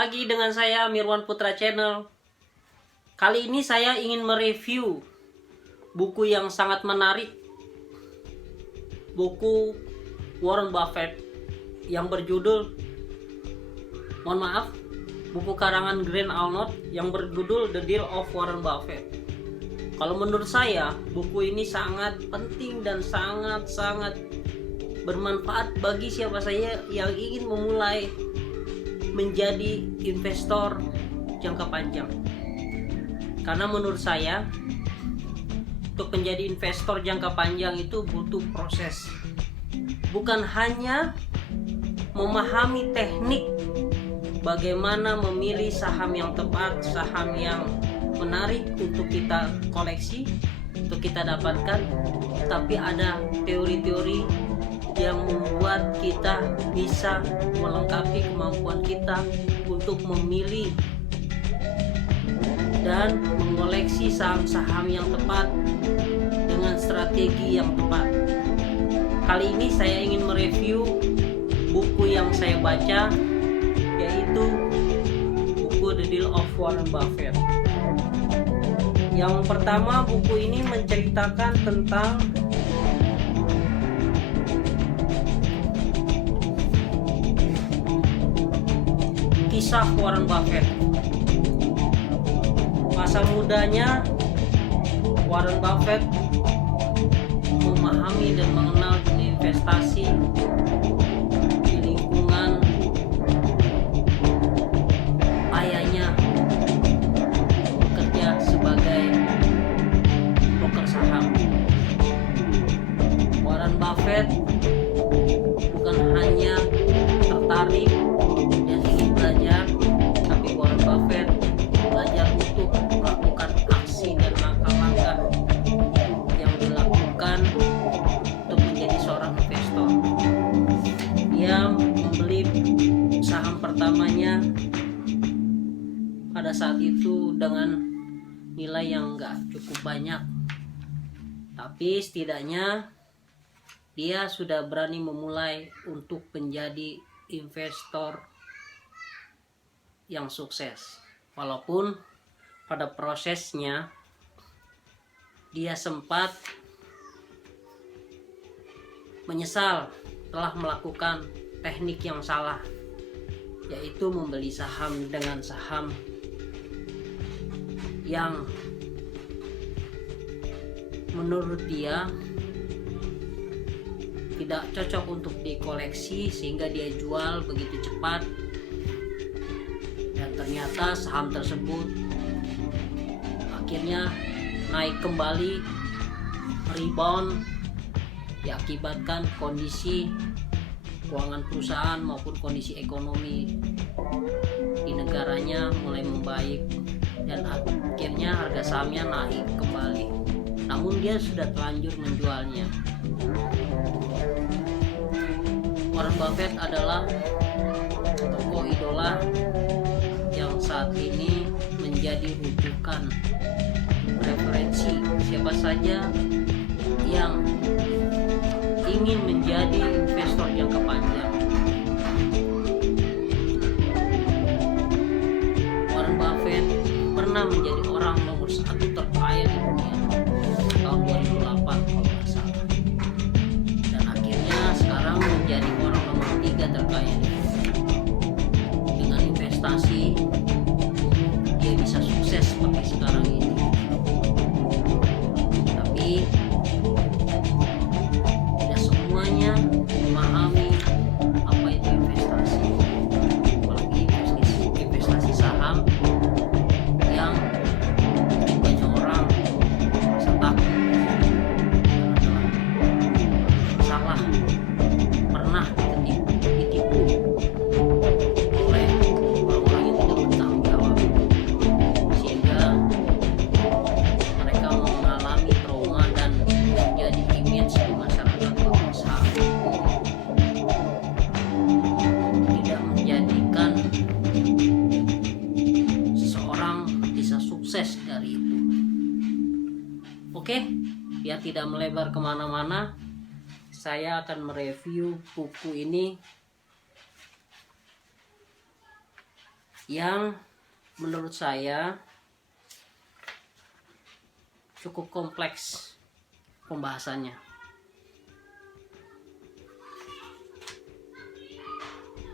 lagi dengan saya Mirwan Putra Channel. Kali ini saya ingin mereview buku yang sangat menarik. Buku Warren Buffett yang berjudul, buku karangan Grant Arnold yang berjudul The Deal of Warren Buffett. Kalau menurut saya, buku ini sangat penting dan sangat bermanfaat bagi siapa saja yang ingin memulai menjadi investor jangka panjang. Karena menurut saya, untuk menjadi investor jangka panjang itu butuh proses. Bukan hanya memahami teknik bagaimana memilih saham yang tepat, saham yang menarik untuk kita koleksi, untuk kita dapatkan, tapi ada teori-teori yang membuat kita bisa melengkapi kemampuan kita untuk memilih dan mengoleksi saham-saham yang tepat dengan strategi yang tepat. Kali ini saya ingin mereview buku yang saya baca, yaitu buku The Deal of Warren Buffett. Yang pertama, buku ini menceritakan tentang kisah Warren Buffett. Masa mudanya Warren Buffett memahami dan mengenal dunia investasi di lingkungan ayahnya bekerja sebagai broker saham. Warren Buffett bukan hanya tertarik dan ingin belajar, tapi Warren Buffett belajar untuk melakukan aksi dan langkah-langkah yang dilakukan untuk menjadi seorang investor. Dia membeli saham pertamanya pada saat itu dengan nilai yang enggak cukup banyak, tapi setidaknya dia sudah berani memulai untuk menjadi investor yang sukses. Walaupun pada prosesnya dia sempat menyesal telah melakukan teknik yang salah, yaitu membeli saham dengan saham yang menurut dia tidak cocok untuk dikoleksi, sehingga dia jual begitu cepat, dan ternyata saham tersebut akhirnya naik kembali, rebound, diakibatkan kondisi keuangan perusahaan maupun kondisi ekonomi di negaranya mulai membaik, dan akhirnya harga sahamnya naik kembali. Namun dia sudah terlanjur menjualnya. Warren Buffett adalah tokoh idola yang saat ini menjadi rujukan referensi siapa saja yang ingin menjadi investor jangka panjang. Warren Buffett pernah menjadi orang nomor 1 terkaya di dunia tahun 2008 kalau tidak salah, dan akhirnya sekarang menjadi orang nomor 3 terkaya di dunia. Dengan investasi dia bisa sukses seperti sekarang ini. Tapi tidak semuanya memahami apa itu investasi, apalagi investasi saham yang banyak orang merasa takut karena salah, pernah ditipu oleh orang-orang yang tidak bertanggung jawab, sehingga mereka mengalami trauma dan menjadi image di masyarakat bahwa saham itu tidak menjadikan seseorang bisa sukses dari itu. Oke, biar tidak melebar kemana-mana, saya akan mereview buku ini yang menurut saya cukup kompleks pembahasannya.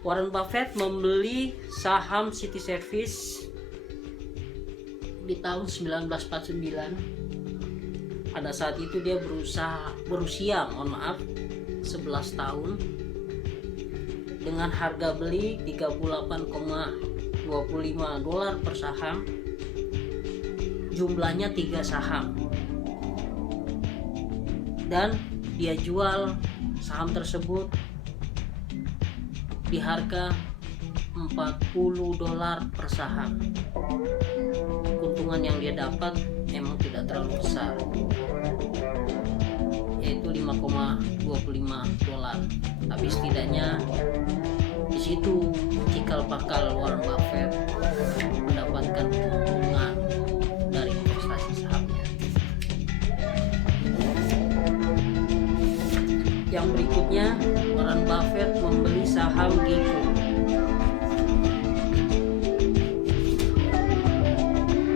Warren Buffett membeli saham City Service di tahun 1949. Pada saat itu dia berusia 11 tahun, dengan harga beli 38,25 dolar per saham. Jumlahnya 3 saham. Dan dia jual saham tersebut di harga 40 dolar per saham. Keuntungan yang dia dapat memang tidak terlalu besar, yaitu 5,25 dolar. Tapi setidaknya di situ cikal bakal Warren Buffett mendapatkan keuntungan dari investasi sahamnya. Yang berikutnya, Warren Buffett membeli saham Geico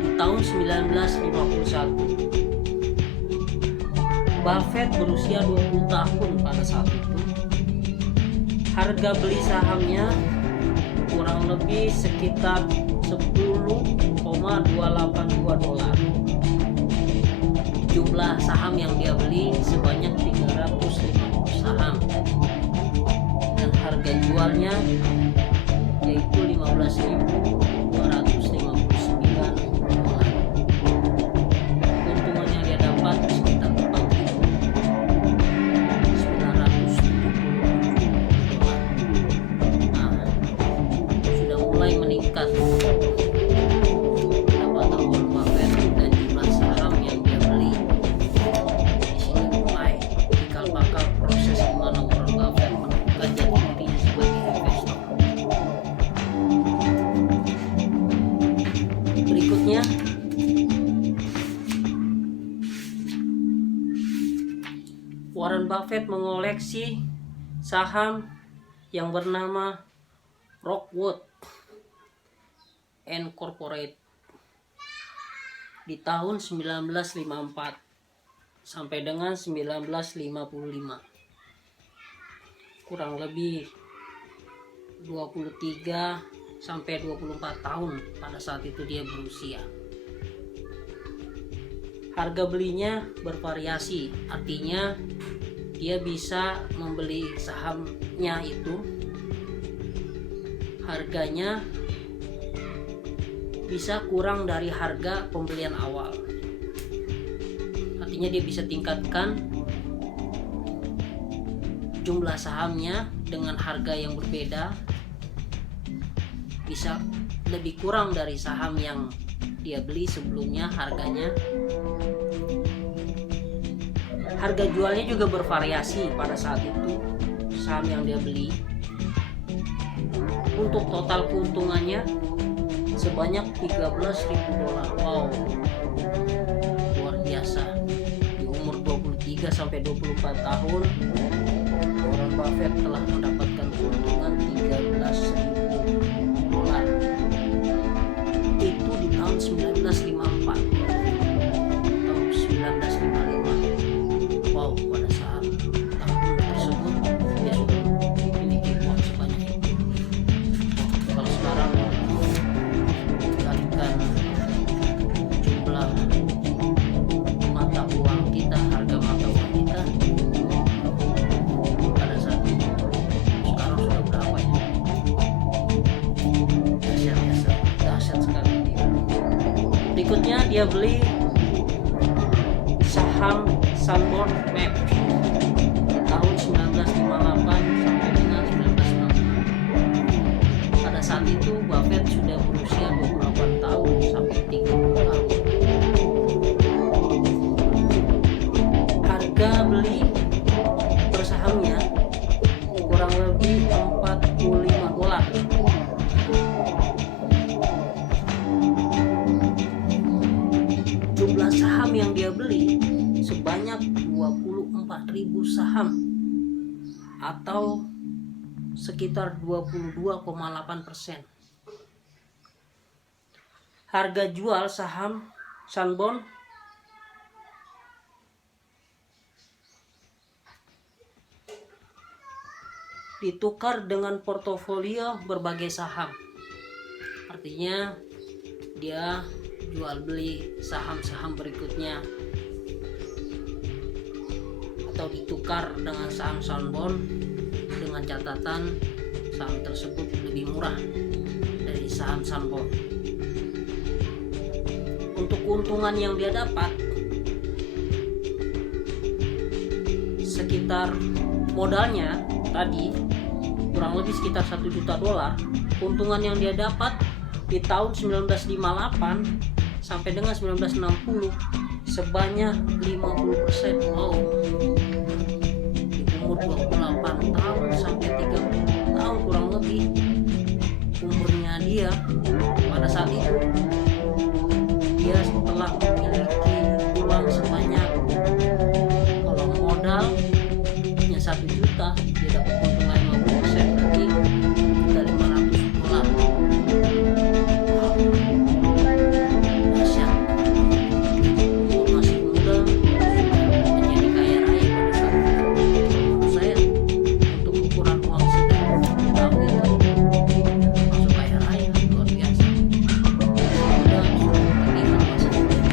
di tahun 1951. Buffett berusia 20 tahun pada saat itu. Harga beli sahamnya kurang lebih sekitar 10,282 dolar. Jumlah saham yang dia beli sebanyak 350 saham, dan harga jualnya yaitu 15.259 dolar. Keuntungan yang dia dapat sekitar 4.970 dolar. Nah, sudah mulai meningkat pendapatan Warren Buffett dan jumlah saham yang dia beli. Di sini mulai cikal bakal proses di mana Warren Buffett menemukan jati dirinya sebagai investor. Berikutnya, Warren Buffett mengoleksi saham yang bernama Rockwood Incorporated di tahun 1954 sampai dengan 1955. Kurang lebih 23 sampai 24 tahun pada saat itu dia berusia. Harga belinya bervariasi, artinya dia bisa membeli sahamnya itu harganya bisa kurang dari harga pembelian awal. Artinya dia bisa tingkatkan jumlah sahamnya dengan harga yang berbeda, bisa lebih kurang dari saham yang dia beli sebelumnya harganya. Harga jualnya juga bervariasi pada saat itu saham yang dia beli. Untuk total keuntungannya sebanyak 13.000 dolar. Wow, luar biasa. Di umur 23 sampai 24 tahun, Warren Buffett telah mendapatkan keuntungan 13.000 dolar. Itu di tahun 1954 atau 1955. Wow, pada saat tahun tersebut dia sudah memiliki uang sebanyak itu. Kalau sekarang dikalikan jumlah mata uang kita, harga mata uang kita pada saat itu sekarang sudah berapa ya? Dahsyat sekali. Berikutnya dia beli saham Sanborn Map di tahun 1958 sampai dengan 1966. Pada saat itu Buffett sudah berusia 28 tahun sampai 30 tahun. Harga beli per sahamnya kurang lebih 45 dolar. Jumlah saham yang dia beli sebanyak 24.000 saham atau sekitar 22,8%. Harga jual saham Sanborn ditukar dengan portofolio berbagai saham. Artinya dia jual beli saham-saham berikutnya atau ditukar dengan saham Sanborn dengan catatan saham tersebut lebih murah dari saham Sanborn. Untuk keuntungan yang dia dapat sekitar modalnya tadi kurang lebih sekitar 1 juta dolar. Keuntungan yang dia dapat di tahun 1958 sampai dengan 1960 sebanyak 50%. Wow. Di umur 28 tahun sampai 30 tahun kurang lebih umurnya dia pada saat itu, dia telah memiliki uang sebanyak, kalau modalnya 1 juta dia dapat keuntungan 50%, berarti kita 500 dolar. Wow, dahsyat. Umur masih muda menjadi kaya raya pada saat itu. Menurut saya untuk ukuran uang sedang tahun itu masuk kaya raya luar biasa. Muda sudah terlihat masa depan.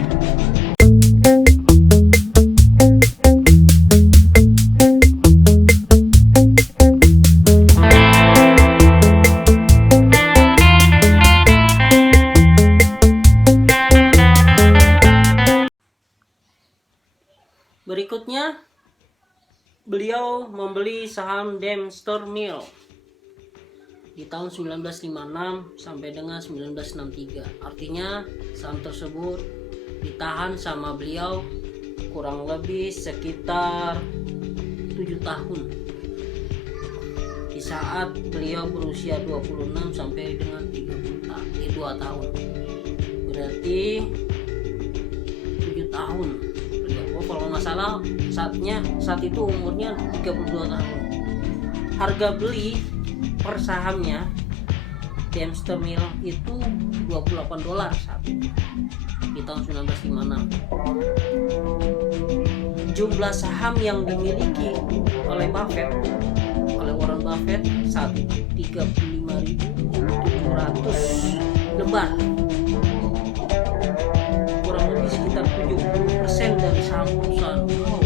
Berikutnya, beliau membeli saham Dempster Mill di tahun 1956 sampai dengan 1963. Artinya saham tersebut ditahan sama beliau kurang lebih sekitar 7 tahun. Di saat beliau berusia 26 sampai dengan 32 tahun. Berarti 7 tahun. Kalau nggak salah saat itu umurnya 32 tahun. Harga beli per sahamnya Dempster Mill itu 28 dolar saat itu di tahun 1956. Jumlah saham yang dimiliki oleh Warren Buffett saat itu 35.700 lembar, kurang lebih sekitar 70% dari saham perusahaan. Wow.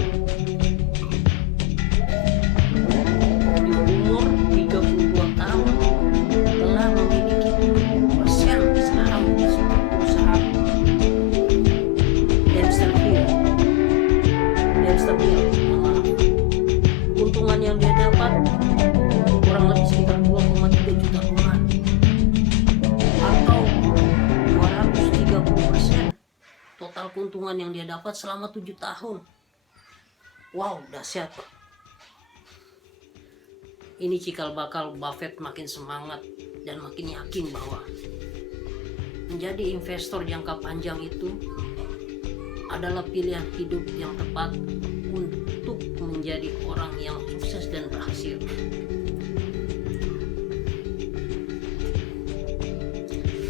Di umur 32 tahun telah memiliki 70% saham di sebuah perusahaan Dempster Mill. Keuntungan yang dia dapat kurang lebih sekitar 2,3 juta dolar atau 230% total keuntungan yang dia dapat selama 7 tahun. Wow, dahsyat. Ini cikal bakal Buffett makin semangat dan makin yakin bahwa menjadi investor jangka panjang itu adalah pilihan hidup yang tepat untuk menjadi orang yang sukses dan berhasil.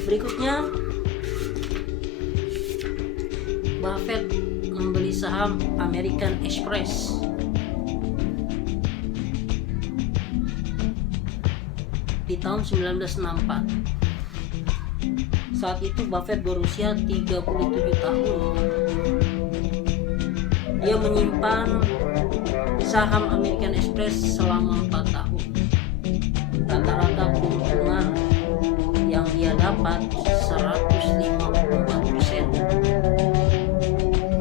Berikutnya, Buffett membeli saham American Express di tahun 1964. Saat itu Buffett berusia 37 tahun. Dia menyimpan saham American Express selama 4 tahun. Rata-rata keuntungan yang dia dapat 154%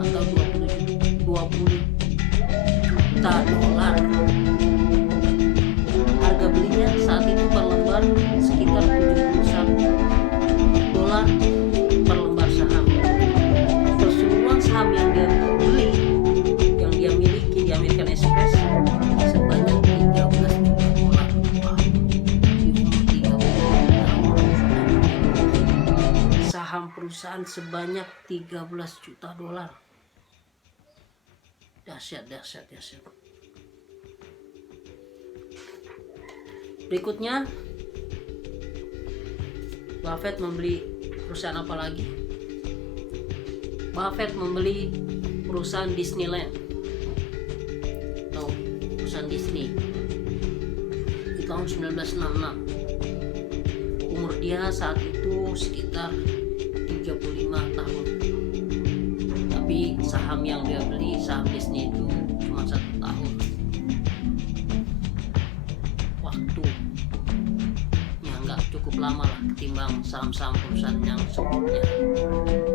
atau 20 juta dolar. Harga belinya saat itu per lembar sekitar 71 dolar per lembar saham. Keseluruhan saham yang dia beli, yang dia miliki di American Express sebanyak 13 juta dolar. Di umur 30 tahun saham perusahaan sebanyak 13 juta dolar. Dahsyat. Berikutnya, Buffett membeli Perusahaan apa lagi? Buffett membeli perusahaan Disneyland atau perusahaan Disney di tahun 1966. Umur dia saat itu sekitar 35 tahun. Tapi saham yang dia beli, saham Disney itu cuma 1 tahun. Waktunya nggak cukup lama lah ketimbang saham-saham perusahaan yang sebelumnya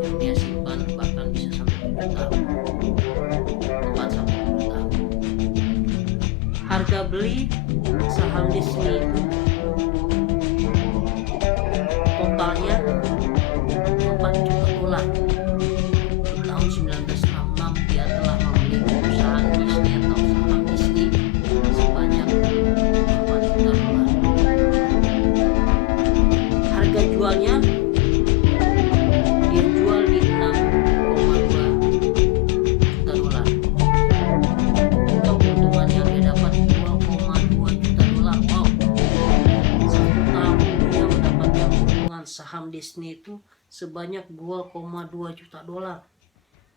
yang dia simpan bahkan bisa sampai 7 tahun, 4 sampai 7 tahun. Harga beli saham Disney itu totalnya 4 juta dolar. Di tahun 1966 dia telah membeli perusahaan Disney atau saham Disney sebanyak 4 juta dolar. Harga jualnya dia jual di 6,2 juta dolar. Untuk keuntungan yang dia dapat 2,2 juta dolar. Wow, 1 tahun dia mendapatkan keuntungan saham Disney itu sebanyak 2,2 juta dolar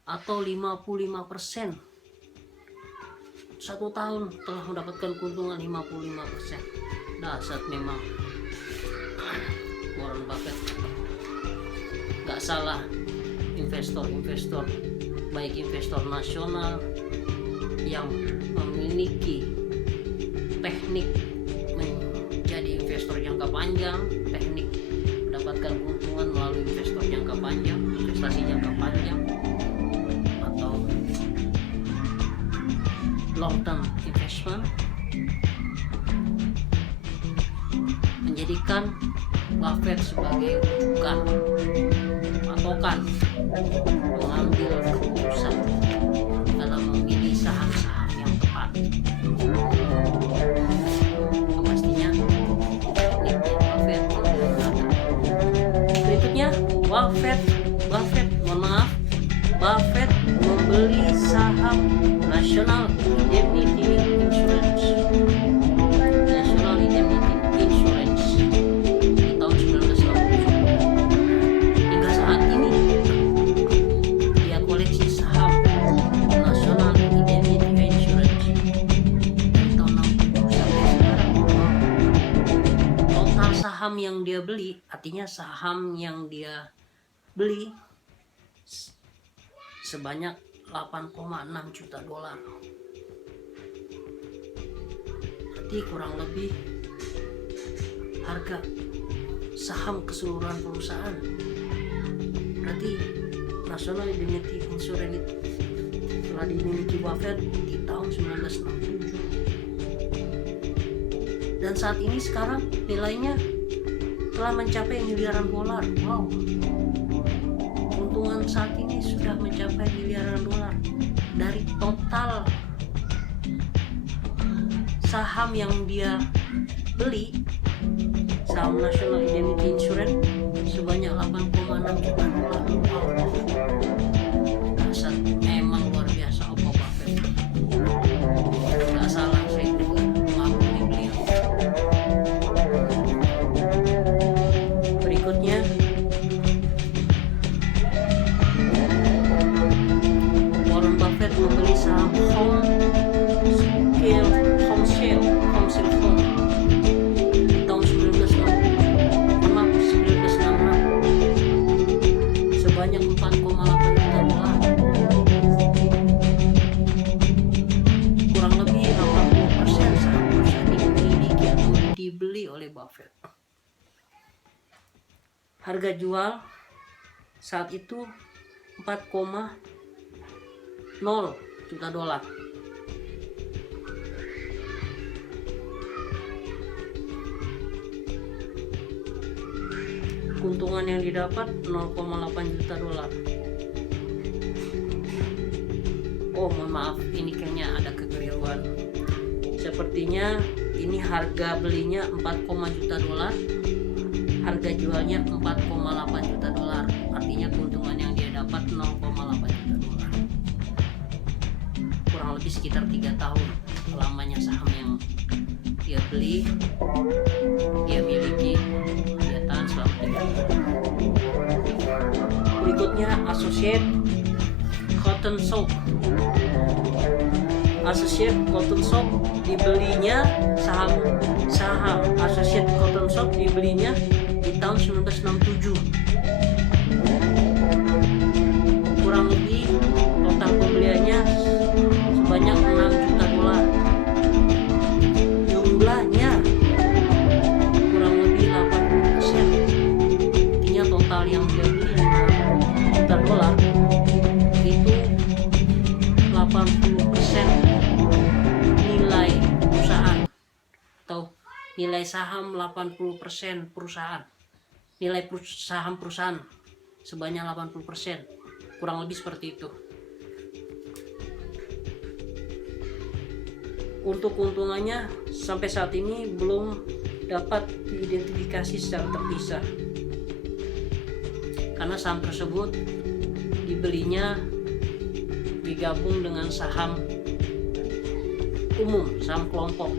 atau 55%. 1 tahun telah mendapatkan keuntungan 55%. Dasar memang Warren Buffett. Gak salah, investor-investor baik investor nasional yang memiliki teknik menjadi investor jangka panjang, teknik mendapatkan keuntungan melalui investor jangka panjang, investasi jangka panjang atau long term investment, menjadikan Buffett sebagai rujukan patokan mengambil keputusan dalam memilih saham-saham yang tepat. Pastinya tekniknya Buffett menggunakan. Berikutnya Buffett membeli saham National Indemnity Insurance di tahun 1980. Hingga saat ini dia koleksi saham National Indemnity Insurance dari tahun 60 sampai sekarang. Total saham yang dia beli, artinya saham yang dia beli sebanyak 8,6 juta dolar. Berarti kurang lebih harga saham keseluruhan perusahaan. Berarti National Indemnity Insurance telah dimiliki Buffett di tahun 1967. Dan saat ini sekarang nilainya telah mencapai miliaran dolar. Wow. Keuntungan saat ini sudah mencapai miliaran dolar dari total saham yang dia beli, saham National Indemnity Insurance sebanyak 8,6 juta dolar. Wow. Dasar memang luar biasa Opa Buffett. Gak salah saya juga mengakui beliau. Berikutnya Buffett membeli saham Home Sale Fund di tahun 1966 sebanyak 4,8 juta dolar. Kurang lebih 80% saham perusahaan dimiliki atau dibeli oleh Buffett. Harga jual saat itu 4,0 juta dolar. Keuntungan yang didapat 0,8 juta dolar. Oh, mohon maaf, ini kayaknya ada kekeliruan. Sepertinya ini harga belinya 4, juta dolar, harga jualnya 4,8 juta dolar. Artinya keuntungan yang dia dapat 0,8 juta dolar. Kurang lebih sekitar 3 tahun lamanya saham yang dia beli, dia miliki, dia tahan selama 3 tahun. Associate Cotton Sock. Associate Cotton Sock dibelinya saham Associate Cotton Sock dibelinya di tahun 1967. Kurang lebih total pembeliannya sebanyak 6 juta dolar. Jumlahnya kurang lebih 80%. Artinya total yang dia beli 5 juta dolar itu 80% nilai perusahaan, atau nilai saham 80% perusahaan. Nilai saham perusahaan sebanyak 80%. Kurang lebih seperti itu. Untuk keuntungannya sampai saat ini belum dapat diidentifikasi secara terpisah, karena saham tersebut dibelinya digabung dengan saham umum, saham kelompok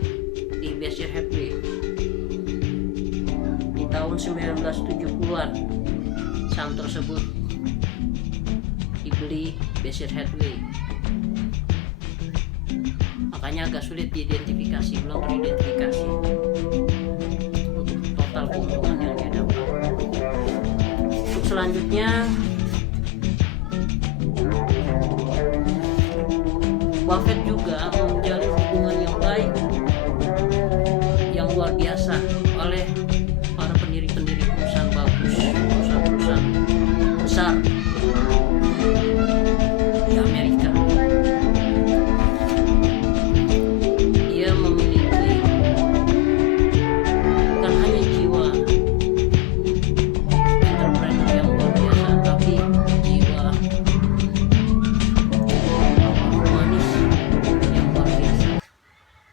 di Berkshire Hathaway di tahun 1970-an. Saham tersebut dibeli Berkshire Hathaway, makanya agak sulit diidentifikasi, belum teridentifikasi untuk total keuntungan yang dia dapat. Untuk selanjutnya, Buffett juga menjalin hubungan yang baik, yang luar biasa oleh para pendiri-pendiri perusahaan bagus, perusahaan-perusahaan besar di Amerika. Dia memiliki bukan hanya jiwa entrepreneur yang luar biasa, tapi jiwa humanis yang luar biasa,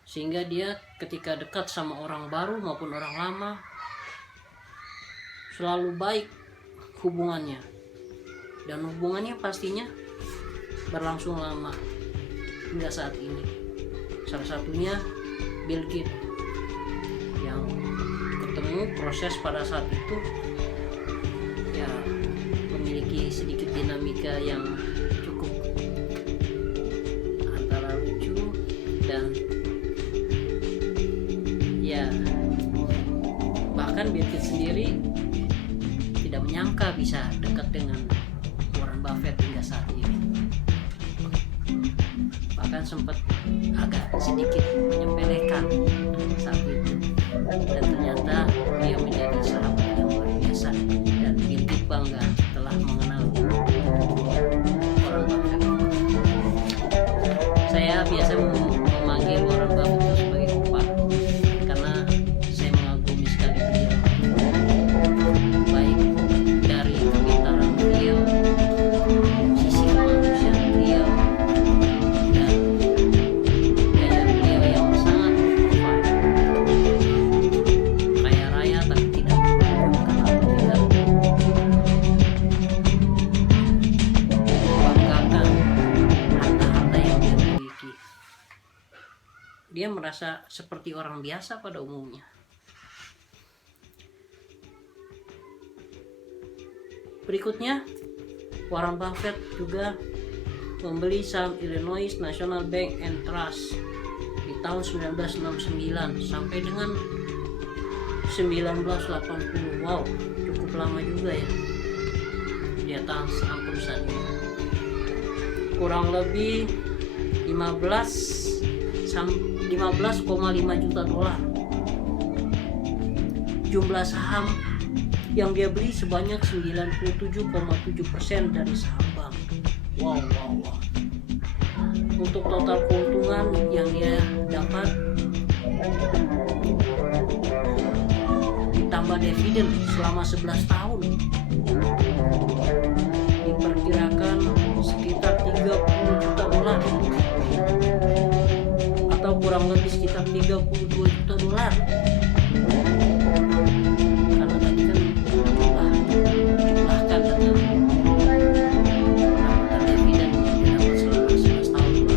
sehingga dia ketika dekat sama orang baru maupun orang lama selalu baik hubungannya, dan hubungannya pastinya berlangsung lama hingga saat ini. Salah satunya Bill Gates, yang ketemu proses pada saat itu ya memiliki sedikit dinamika yang cukup antara lucu dan ya bahkan Bill Gates sendiri tidak menyangka bisa dekat dengan Warren Buffett hingga saat ini. Bahkan sempat agak sedikit menyepelekan saat itu, dan ternyata dia menjadi sahabat yang luar biasa, dan Bill Gates bangga telah mengenal Warren Buffett. Saya biasa memanggil Warren Buffett itu sebagai opa, karena saya mengagumi sekali beliau, baik dari kepintaran beliau, sisi kemanusiaan beliau, dan gaya beliau yang sangat berprovide. Kaya raya tapi tidak membanggakan atau tidak membanggakan harta-harta yang dia miliki. Dia merasa seperti orang biasa pada umumnya. Berikutnya, Warren Buffett juga membeli saham Illinois National Bank and Trust di tahun 1969 sampai dengan 1980. Wow, cukup lama juga ya dia tahan saham perusahaan ini. Kurang lebih 15,5 juta dolar. Jumlah saham yang dia beli sebanyak 97,7% dari saham bank. Wow. Untuk total keuntungan yang dia dapat ditambah dividen selama 11 tahun, diperkirakan sekitar 30 juta dolar, atau kurang lebih sekitar 32 juta dolar. Karena tadi kan jumlahkan dengan pendapatan dividen yang didapat selama 11 tahun,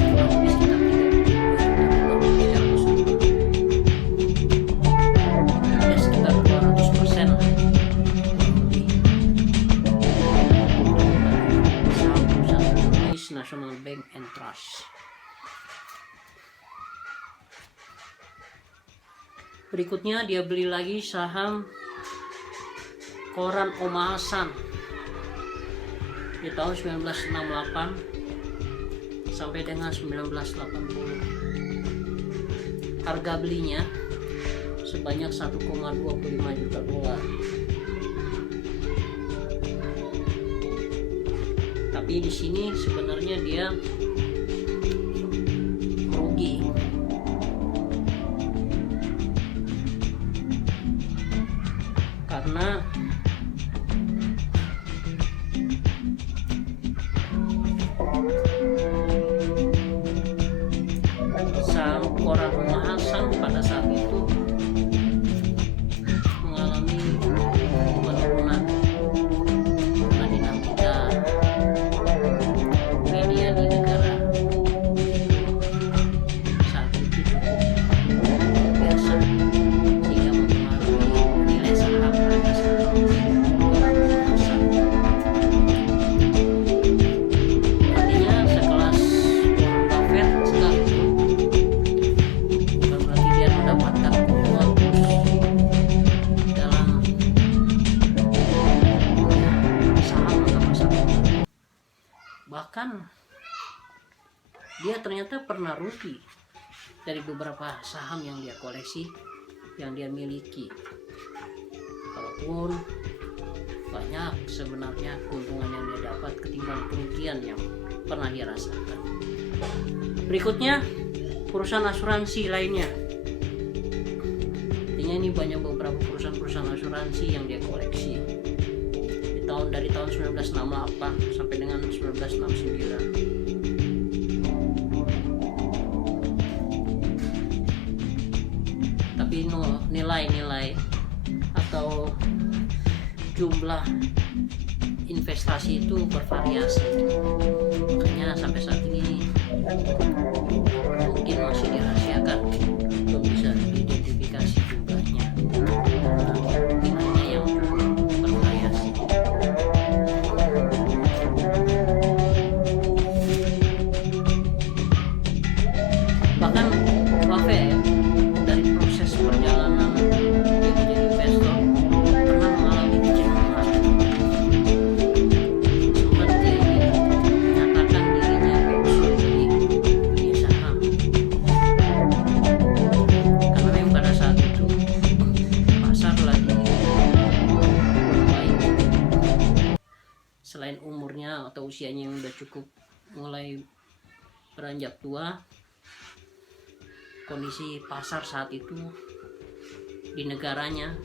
kurang lebih sekitar 32 juta dolar secara keseluruhan. Ya sekitar 200% lah kurang lebih. Berikutnya dia beli lagi saham koran Omaha Sun di tahun 1968 sampai dengan 1980. Harga belinya sebanyak 1,25 juta dolar. Tapi di sini sebenarnya dia merugi. Karena saham koran Omaha Sun pada saat itu mengalami penurunan karena dinamika media di negara saat itu cukup biasa sehingga mempengaruhi nilai saham harga saham koran Omaha Sun. Artinya sekelas Warren Buffett sekalipun bukan berarti dia mendapatkan keuntungan dalam saham atau pasar. Bahkan dia ternyata pernah rugi dari beberapa saham yang dia koleksi, yang dia miliki. Walaupun banyak sebenarnya keuntungan yang dia dapat ketimbang kerugian yang pernah dia rasakan. Berikutnya perusahaan asuransi lainnya. Artinya ini banyak beberapa perusahaan asuransi yang dia koleksi dari tahun 1968 sampai dengan 1969. Tapi nilai-nilai atau jumlah investasi itu bervariasi. Makanya sampai saat ini mungkin masih dirahasiakan, belum bisa diidentifikasi jumlahnya. Nilainya yang bervariasi. Bahkan Buffett dari proses perjalanan dia menjadi investor pernah mengalami kejenuhan. Sempat dia ingin menyatakan dirinya pensiun dari dunia saham, karena memang pada saat itu pasar lagi kurang baik. Selain umurnya atau usianya yang udah cukup mulai beranjak tua, kondisi pasar saat itu di negaranya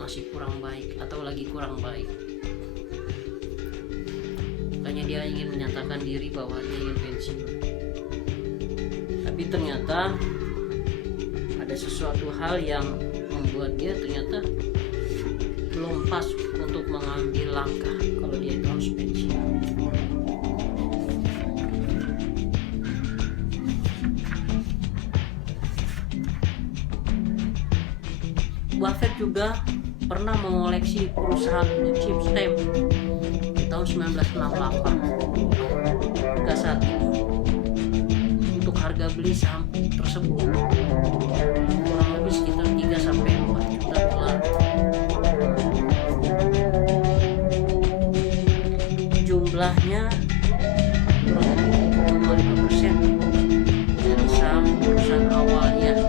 masih kurang baik atau lagi kurang baik. Makanya dia ingin menyatakan diri bahwa dia ingin pensiun. Tapi ternyata ada sesuatu hal yang membuat dia ternyata belum pas untuk mengambil langkah kalau dia itu harus pensiun. Buffett juga pernah mengoleksi perusahaan blue chip stamp di tahun 1968. Hingga saat ini untuk harga beli saham tersebut kurang lebih sekitar 3-4 juta dolar. Jumlahnya kurang lebih 5% dari saham perusahaan awalnya.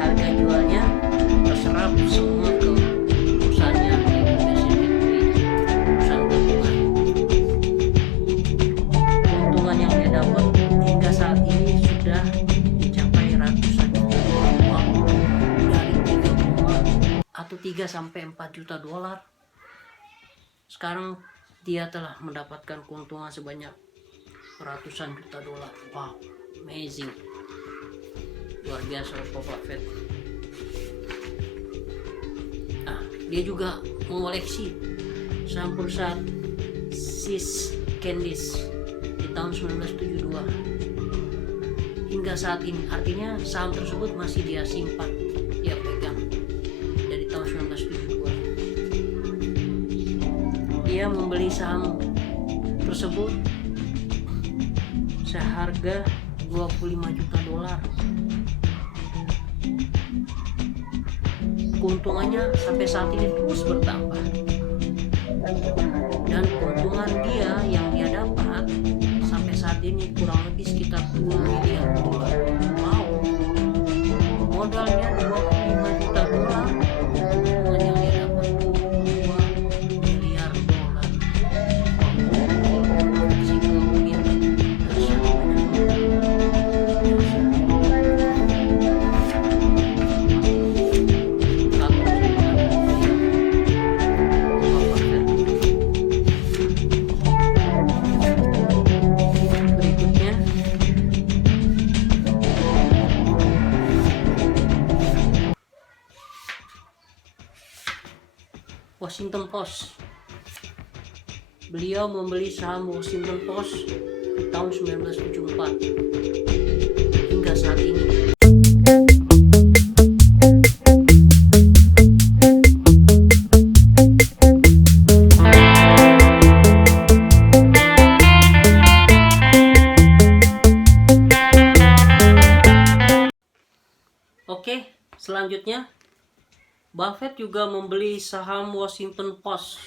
Harga jualnya terserap semua ke perusahaannya, yaitu Pacific Trade, perusahaan gabungan. Keuntungan yang dia dapat hingga saat ini sudah mencapai ratusan juta dolar, dari 3-4 juta dolar. Sekarang dia telah mendapatkan keuntungan sebanyak ratusan juta dolar. Wow, amazing, luar biasa Pak Buffett. Dia juga mengoleksi saham perusahaan See's Candies di tahun 1972 hingga saat ini. Artinya saham tersebut masih dia simpan, dia pegang dari tahun 1972. Dia membeli saham tersebut seharga 25 juta dolar keuntungannya sampai saat ini terus bertambah, dan keuntungan dia yang dia dapat sampai saat ini kurang lebih sekitar 2 miliar dolar. Wow, modalnya 25 juta dolar, keuntungan yang dia dapat 2 miliar dolar. Si kerugian dahsyat banyak berikutnya. Washington Post. Beliau membeli saham Washington Post di tahun 1974 hingga saat ini. Oke, selanjutnya Buffett juga membeli saham Washington Post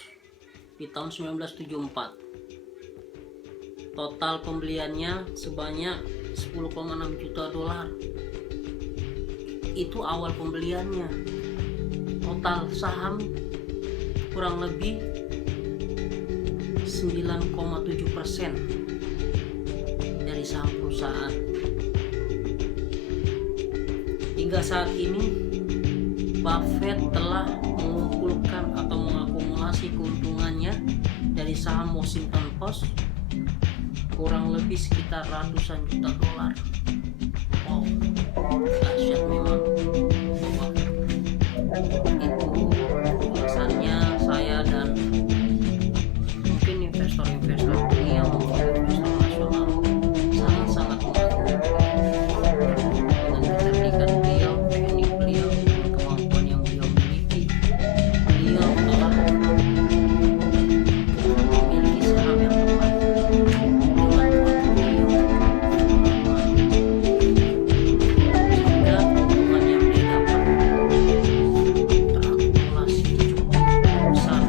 di tahun 1974. Total pembeliannya sebanyak 10,6 juta dolar. Itu awal pembeliannya. Total saham kurang lebih 9,7% dari saham perusahaan. Hingga saat ini Buffett telah mengumpulkan atau mengakumulasi keuntungannya dari saham Washington Post kurang lebih sekitar ratusan juta dolar. Wow, dahsyat memang Buffett. Itu alasannya saya dan mungkin investor-investor dunia maupun investor nasional sangat-sangat mengagumi dengan kecerdikan beliau, teknik beliau, kemampuan yang beliau miliki. Beliau telah memiliki saham yang tepat dengan waktu beliau, sehingga keuntungan yang dia dapat terakumulasi cukup besar.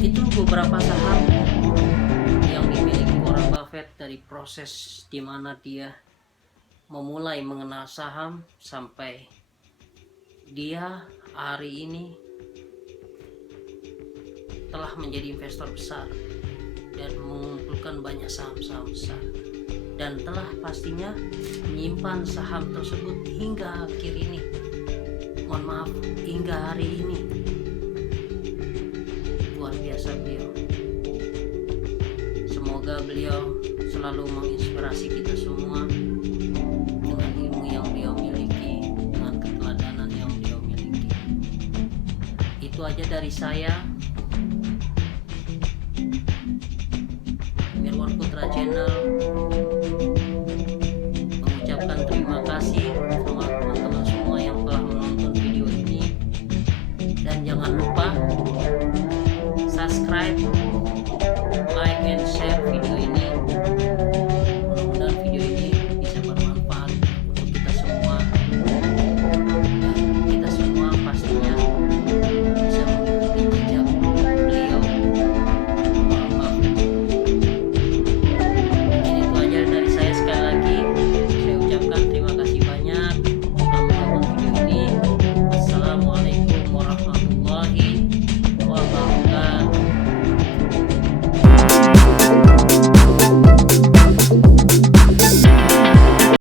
Itu beberapa saham yang dimiliki Warren Buffett dari proses di mana dia memulai mengenal saham sampai dia hari ini telah menjadi investor besar dan mengumpulkan banyak saham-saham besar, dan telah pastinya menyimpan saham tersebut hingga akhir ini. Mohon maaf, hingga hari ini. Luar biasa beliau. Semoga beliau selalu menginspirasi kita semua dengan ilmu yang beliau miliki, dengan keteladanan yang beliau miliki. Itu aja dari saya, Mirwan Putra Channel.